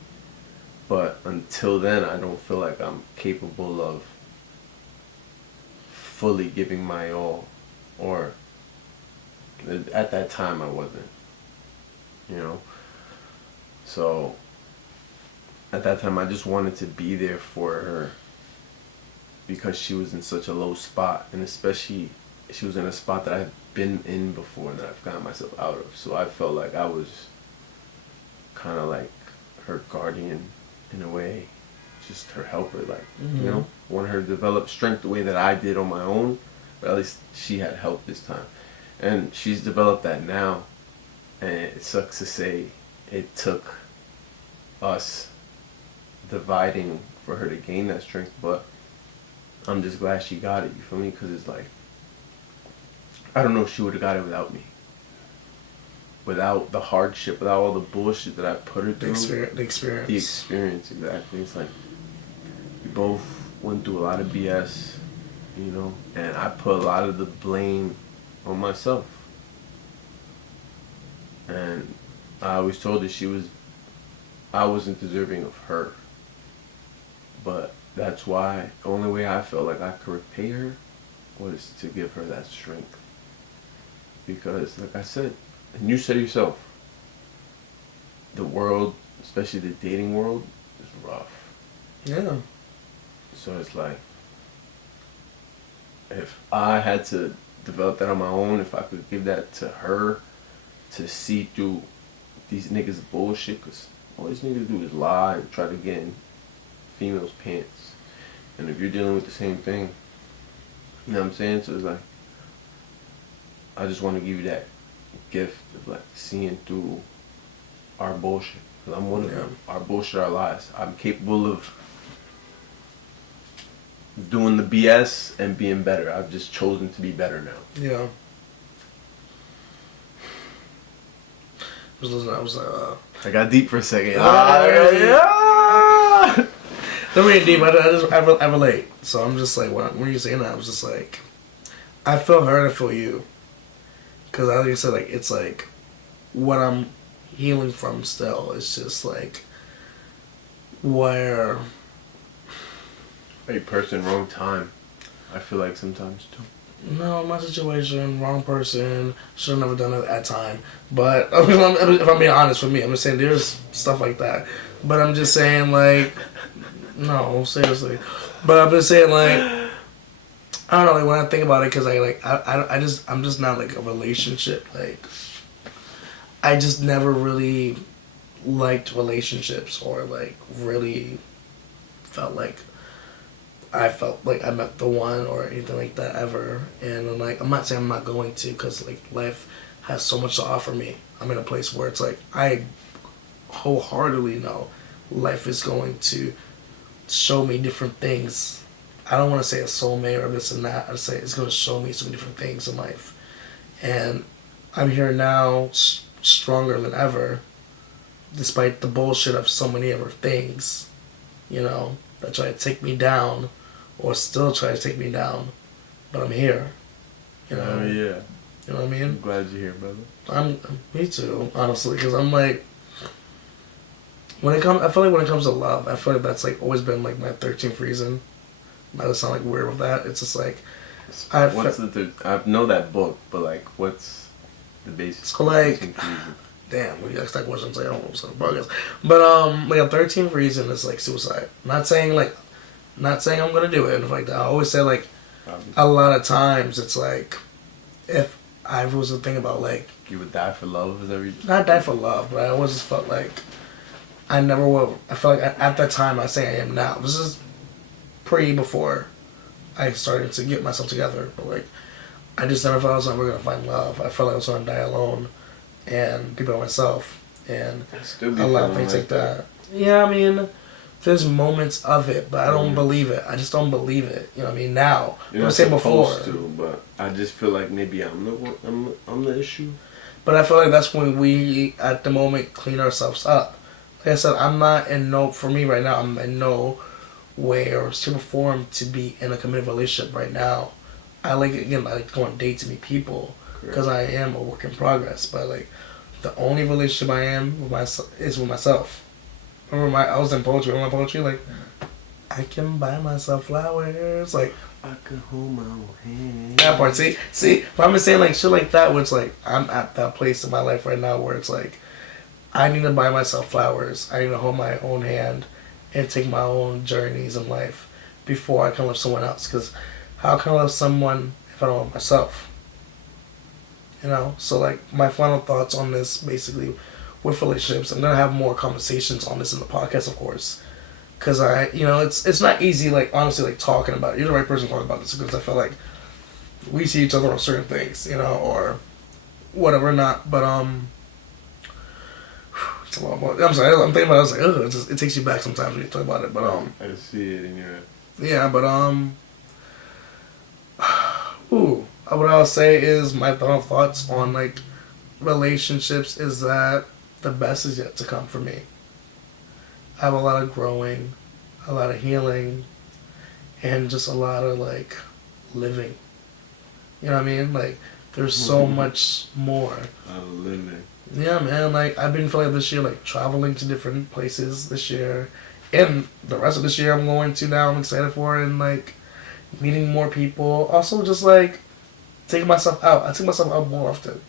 but until then I don't feel like I'm capable of fully giving my all, or at that time I wasn't, you know. So at that time I just wanted to be there for her, because she was in such a low spot, and especially she was in a spot that I've been in before and that I've gotten myself out of. So I felt like I was kind of like her guardian in a way, just her helper, like, mm-hmm. you know, wanted her to develop strength the way that I did on my own, but at least she had help this time. And she's developed that now, and it sucks to say it took us dividing for her to gain that strength, but I'm just glad she got it, you feel me? Because it's like, I don't know if she would have got it without me. Without the hardship, without all the bullshit that I put her through. The experience. The experience, exactly. It's like, we both went through a lot of BS, you know, and I put a lot of the blame on myself. And I always told her I wasn't deserving of her. But that's why the only way I felt like I could repay her was to give her that strength. Because, like I said, and you said yourself, the world, especially the dating world, is rough. Yeah. So it's like, if I had to develop that on my own, if I could give that to her to see through these niggas' bullshit, because all these niggas do is lie and try to get in females' pants. And if you're dealing with the same thing, you know what I'm saying? So it's like, I just want to give you that gift of like seeing through our bullshit. Because I'm one of them. Our bullshit, our lies. I'm capable of doing the BS and being better. I've just chosen to be better now. Yeah. I was like, I got deep for a second. Yeah. Don't mean deep. I relate. So I'm just like, when you saying that, I was just like, I feel her and I feel you. Because like I said, like, it's like what I'm healing from still. It's just like where. Right person, wrong time. I feel like sometimes too. No, my situation, wrong person. Should have never done it at time. But if I'm being honest with me, I'm just saying there's stuff like that. But I'm just saying like, no, seriously. But I'm just saying like, I don't know. Like when I think about it, because I'm just not like a relationship. Like, I just never really liked relationships or like really felt like I met the one or anything like that ever. And I'm like, I'm not saying I'm not going to, because like life has so much to offer me. I'm in a place where it's like I wholeheartedly know life is going to show me different things. I don't want to say a soulmate or this and that. I say it's going to show me some different things in life. And I'm here now, stronger than ever, despite the bullshit of so many other things, that try to take me down, or still try to take me down. But I'm here, Oh, yeah. You know what I mean? I'm glad you're here, brother. Me too, honestly, because I'm like, I feel like when it comes to love, I feel like that's like always been like my 13th reason. Might sound like weird with that. It's just like, I know that book, but like, what's the basis? So like, damn, when you ask that question, I don't know what's going to bug us. But like a 13th reason is like suicide. Not saying I'm gonna do it and like that. I always say like, a lot of times it's like, if I was to think about like, you would die for love, is that what you... Not die for love, but I always just felt like I never will. I felt like at that time I say I am now. This is before I started to get myself together, but like, I just never thought I was ever gonna find love. I felt like I was gonna die alone and be by myself and a lot of things like that. Yeah, I mean, there's moments of it, but I don't believe it. I just don't believe it. You know what I mean? Now, you're not supposed to, but I just feel like maybe I'm the issue. But I feel like that's when we, at the moment, clean ourselves up. Like I said, I'm not in for me right now, I'm in no way or shape or form to be in a committed relationship right now. I like go on dates and meet people because I am a work in progress. But like, the only relationship I am is with myself. Remember I was in poetry. Remember my poetry? Like, I can buy myself flowers. Like, I can hold my own hand. That part. See. But I'm just saying like shit like that, where it's like I'm at that place in my life right now where it's like I need to buy myself flowers. I need to hold my own hand and take my own journeys in life before I can love someone else. Because how can I love someone if I don't love myself? So like my final thoughts on this, basically, with relationships. I'm gonna have more conversations on this in the podcast, of course, because it's not easy. Like honestly, like talking about it. You're the right person to talk about this because I feel like we see each other on certain things, or whatever, not. But it's a lot more. I'm sorry. I'm thinking about it. I was like, ugh, it takes you back sometimes when you talk about it. But I just see it in your head. Yeah, but what I'll say is my final thoughts on like relationships is that the best is yet to come for me. I have a lot of growing, a lot of healing, and just a lot of like living. You know what I mean? Like there's so much more. Living. Yeah, man. Like I've been feeling this year, like traveling to different places this year, and the rest of this year I'm going to now. I'm excited for it, and like meeting more people. Also, just like taking myself out. I take myself out more often.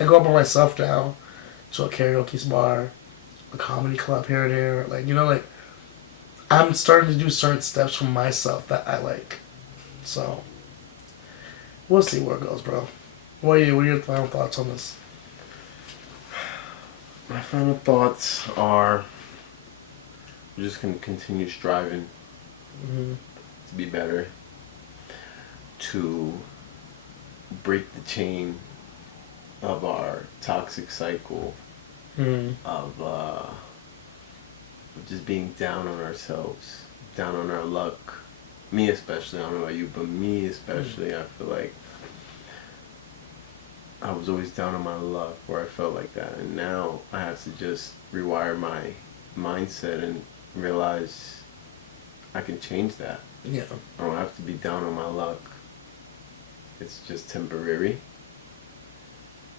I go out by myself now to a karaoke bar, a comedy club here and there. Like like I'm starting to do certain steps for myself that I like. So we'll see where it goes, bro. What are your final thoughts on this? My final thoughts are we're just going to continue striving to be better, to break the chain of our toxic cycle of just being down on ourselves, down on our luck. Me especially, I don't know about you, but me especially, I feel like I was always down on my luck where I felt like that, and now I have to just rewire my mindset and realize I can change that. Yeah. I don't have to be down on my luck. It's just temporary.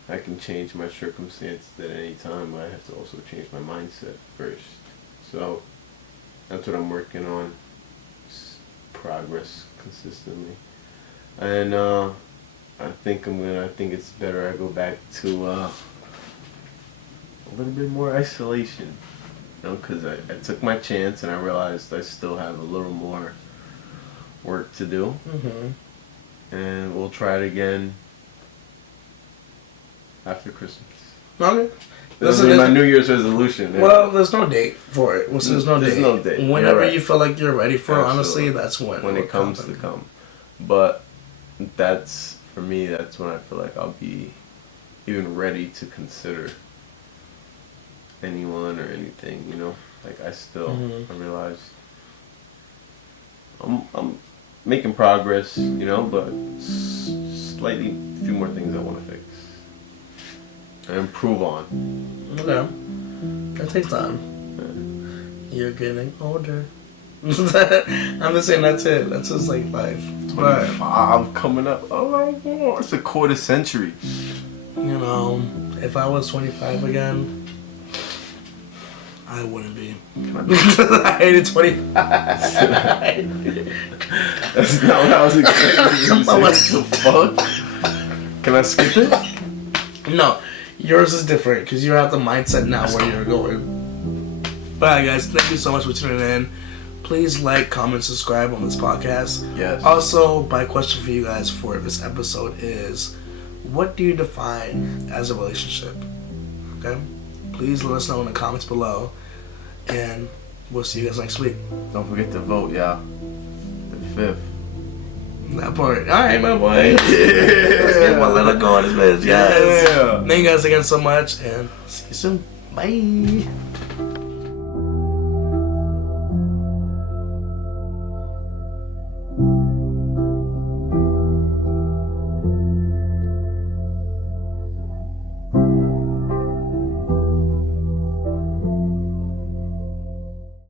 I can change my circumstances at any time, but I have to also change my mindset first. So that's what I'm working on. It's progress consistently. And I think it's better I go back to a little bit more isolation, because I took my chance and I realized I still have a little more work to do. And we'll try it again after Christmas. Okay. This is my New Year's resolution. Man. Well, there's no date for it. There's no date. Whenever you feel like you're ready for it, honestly, that's when it comes to come. But that's, for me, that's when I feel like I'll be even ready to consider anyone or anything, Like I still, I realize I'm making progress, you know, but slightly few more things I want to fix and improve on. Okay. That takes time. You're getting older. I'm just saying that's it. That's just like life. But I'm coming up. Oh, it's a quarter century. you know, if I was 25 again, I wouldn't be. I hated 25. That's not what I was expecting. What the fuck? Can I skip it? No, yours is different because you're at the mindset now where you're going. Alright guys, thank you so much for tuning in. Please like, comment, subscribe on this podcast. Yes. Also, my question for you guys for this episode is, what do you define as a relationship? Okay? Please let us know in the comments below. And we'll see you guys next week. Don't forget to vote, y'all. The 5th. That part. Alright, my boy. Let's get one little go on this bitch. Yes. Yeah. Thank you guys again so much, and see you soon. Bye.